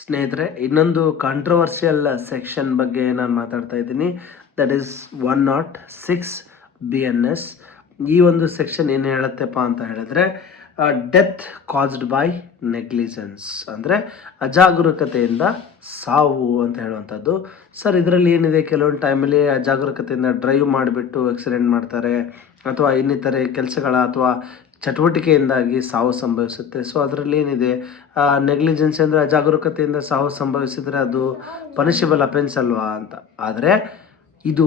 ಸ್ನೇಹಿತರೆ, ಇನ್ನೊಂದು controversial section ಬಗ್ಗೆ ನಾನು ಮಾತಾಡ್ತಾ ಇದ್ದೀನಿ. That is 106 BNS. ಈ ಒಂದು ಸೆಕ್ಷನ್ ಏನು ಹೇಳುತ್ತಪ್ಪ ಅಂತ ಹೇಳಿದ್ರೆ, ಡೆತ್ ಕಾಸ್ಡ್ ಬೈ ನೆಗ್ಲಿಜೆನ್ಸ್, ಅಂದರೆ ಅಜಾಗರೂಕತೆಯಿಂದ ಸಾವು ಅಂತ ಹೇಳುವಂಥದ್ದು. ಸರ್, ಇದರಲ್ಲಿ ಏನಿದೆ, ಕೆಲವೊಂದು ಟೈಮಲ್ಲಿ ಅಜಾಗರೂಕತೆಯಿಂದ ಡ್ರೈವ್ ಮಾಡಿಬಿಟ್ಟು ಆಕ್ಸಿಡೆಂಟ್ ಮಾಡ್ತಾರೆ, ಅಥವಾ ಇನ್ನಿತರೆ ಕೆಲಸಗಳ ಅಥವಾ ಚಟುವಟಿಕೆಯಿಂದಾಗಿ ಸಾವು ಸಂಭವಿಸುತ್ತೆ. ಸೊ ಅದರಲ್ಲಿ ಏನಿದೆ, ನೆಗ್ಲಿಜೆನ್ಸ್ ಅಂದರೆ ಅಜಾಗರೂಕತೆಯಿಂದ ಸಾವು ಸಂಭವಿಸಿದರೆ ಅದು ಪನಿಷಬಲ್ ಅಫೆನ್ಸ್ ಅಲ್ವಾ ಅಂತ. ಆದರೆ ಇದು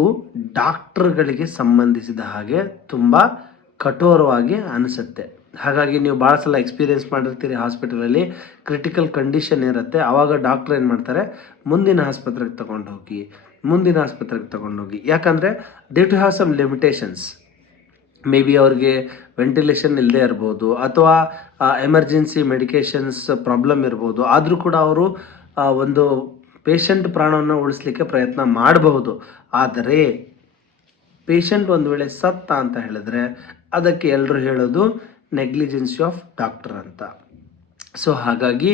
ಡಾಕ್ಟ್ರುಗಳಿಗೆ ಸಂಬಂಧಿಸಿದ ಹಾಗೆ ತುಂಬ ಕಠೋರವಾಗಿ ಅನಿಸುತ್ತೆ. ಹಾಗಾಗಿ ನೀವು ಭಾಳ ಸಲ ಎಕ್ಸ್ಪೀರಿಯೆನ್ಸ್ ಮಾಡಿರ್ತೀರಿ, ಹಾಸ್ಪಿಟಲಲ್ಲಿ ಕ್ರಿಟಿಕಲ್ ಕಂಡೀಷನ್ ಇರುತ್ತೆ. ಆವಾಗ ಡಾಕ್ಟ್ರ್ ಏನು ಮಾಡ್ತಾರೆ, ಮುಂದಿನ ಆಸ್ಪತ್ರೆಗೆ ತಗೊಂಡೋಗಿ. ಯಾಕಂದರೆ they to have some limitations. May be ಅವ್ರಿಗೆ ವೆಂಟಿಲೇಷನ್ ಇಲ್ಲದೆ ಇರ್ಬೋದು, ಅಥವಾ ಎಮರ್ಜೆನ್ಸಿ ಮೆಡಿಕೇಷನ್ಸ್ ಪ್ರಾಬ್ಲಮ್ ಇರ್ಬೋದು. ಆದರೂ ಕೂಡ ಅವರು ಒಂದು ಪೇಷಂಟ್ ಪ್ರಾಣವನ್ನು ಉಳಿಸ್ಲಿಕ್ಕೆ ಪ್ರಯತ್ನ ಮಾಡಬಹುದು. ಆದರೆ ಪೇಷಂಟ್ ಒಂದು ವೇಳೆ ಸತ್ತ ಅಂತ ಹೇಳಿದ್ರೆ ಅದಕ್ಕೆ ಎಲ್ಲರೂ ಹೇಳೋದು ನೆಗ್ಲಿಜೆನ್ಸಿ ಆಫ್ ಡಾಕ್ಟರ್ ಅಂತ. ಸೊ ಹಾಗಾಗಿ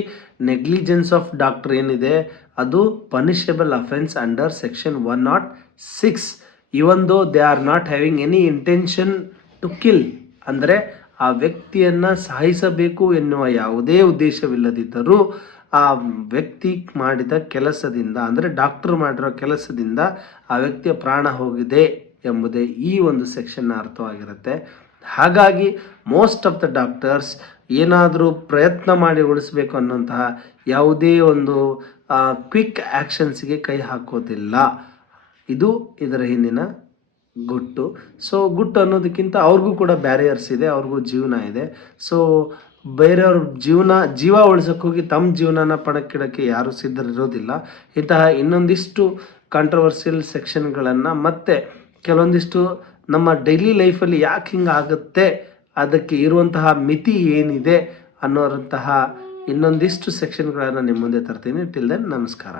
ನೆಗ್ಲಿಜೆನ್ಸ್ ಆಫ್ ಡಾಕ್ಟರ್ ಏನಿದೆ, ಅದು punishable offence under section 106. Even though they are not having any intention to kill, ಅಂದರೆ ಆ ವ್ಯಕ್ತಿಯನ್ನು ಸಾಯಿಸಬೇಕು ಎನ್ನುವ ಯಾವುದೇ ಉದ್ದೇಶವಿಲ್ಲದಿದ್ದರೂ ಆ ವ್ಯಕ್ತಿ ಮಾಡಿದ ಕೆಲಸದಿಂದ, ಅಂದರೆ ಡಾಕ್ಟರ್ ಮಾಡಿರೋ ಕೆಲಸದಿಂದ ಆ ವ್ಯಕ್ತಿಯ ಪ್ರಾಣ ಹೋಗಿದೆ ಎಂಬುದೇ ಈ ಒಂದು ಸೆಕ್ಷನ್ನ ಅರ್ಥವಾಗಿರುತ್ತೆ. ಹಾಗಾಗಿ ಮೋಸ್ಟ್ ಆಫ್ ದ ಡಾಕ್ಟರ್ಸ್ ಏನಾದರೂ ಪ್ರಯತ್ನ ಮಾಡಿ ಉಳಿಸ್ಬೇಕು ಅನ್ನೋಂತಹ ಯಾವುದೇ ಒಂದು ಕ್ವಿಕ್ ಆ್ಯಕ್ಷನ್ಸ್ಗೆ ಕೈ ಹಾಕೋದಿಲ್ಲ. ಇದು ಇದರ ಹಿಂದಿನ ಗುಟ್ಟು. ಸೊ ಗುಟ್ಟು ಅನ್ನೋದಕ್ಕಿಂತ ಅವ್ರಿಗೂ ಕೂಡ ಬ್ಯಾರಿಯರ್ಸ್ ಇದೆ, ಅವ್ರಿಗೂ ಜೀವನ ಇದೆ. ಸೊ ಬೇರೆಯವ್ರ ಜೀವ ಉಳಿಸೋಕೆ ಹೋಗಿ ತಮ್ಮ ಜೀವನನ ಪಣಕ್ಕಿಡೋಕ್ಕೆ ಯಾರೂ ಸಿದ್ಧರಿರೋದಿಲ್ಲ. ಇಂತಹ ಇನ್ನೊಂದಿಷ್ಟು ಕಾಂಟ್ರವರ್ಸಿಯಲ್ ಸೆಕ್ಷನ್ಗಳನ್ನು ಮತ್ತು ಕೆಲವೊಂದಿಷ್ಟು ನಮ್ಮ ಡೈಲಿ ಲೈಫಲ್ಲಿ ಯಾಕೆ ಹಿಂಗಾಗುತ್ತೆ, ಅದಕ್ಕೆ ಇರುವಂತಹ ಮಿತಿ ಏನಿದೆ ಅನ್ನೋರಂತಹ ಇನ್ನೊಂದಿಷ್ಟು ಸೆಕ್ಷನ್ಗಳನ್ನು ನಿಮ್ಮ ಮುಂದೆ ತರ್ತೀನಿ. ಟಿಲ್ ದೆನ್, ನಮಸ್ಕಾರ.